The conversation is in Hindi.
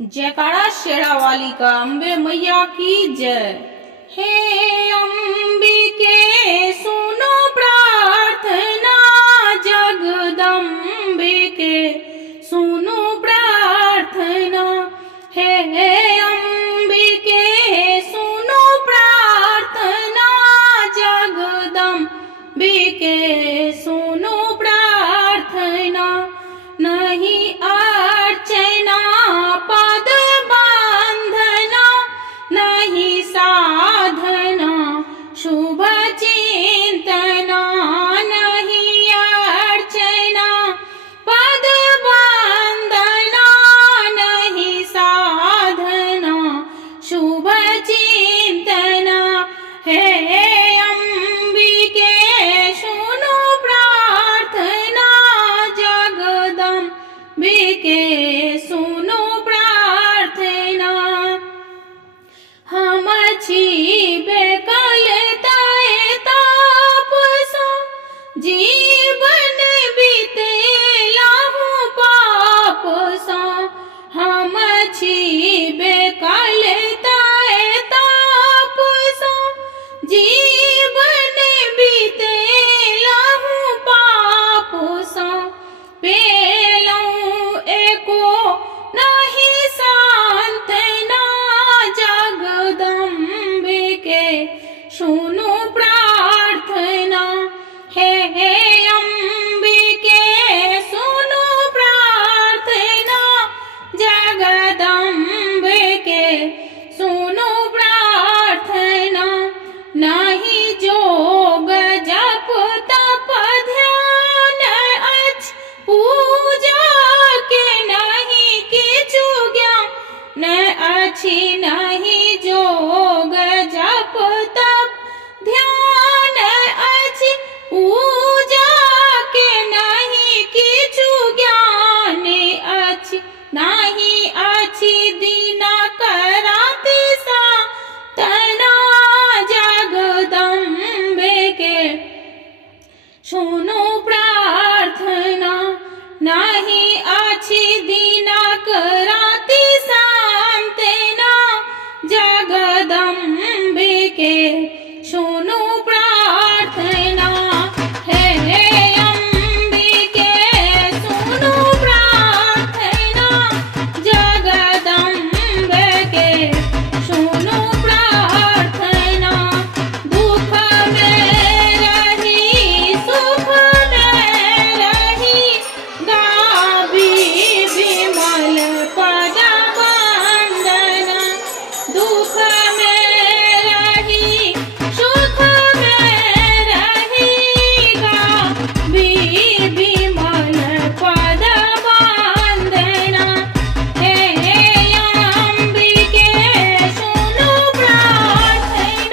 जयकारा शेरा वाली का, अम्बे मैया की जय। हे अंबिके सुनो प्रार्थना, जगदम्बिके सुनो प्रार्थना। हे अंबिके सुनो प्रार्थना, जगदम्बिके सुनो प्रार्थना। नहीं अर्चना पद बंधना, नहीं साधना शुभ चिंतना। नहीं अर्चना पद बंधना, नहीं साधना शुभ चिंतना। हे अंबिके सुनो प्रार्थना, जगदम्बिके सुनो प्रार्थना। हम छिबे कलताए तापसा, जीवन बीतेलाहु पापसा। हम छिबे कलताए तापसा, जीवन बीतेलाहु पापसा। पेलऊँ एको नहीं सांत्वना, जगदम्बिके सुनो प्रार्थना। हे अंबिके सुनो प्रार्थना, जगदम्बिके सुनो प्रार्थना। नहीं जोग जप तप ध्यान अछ, पूजा के नहीं किछु ज्ञान अछि। नहीं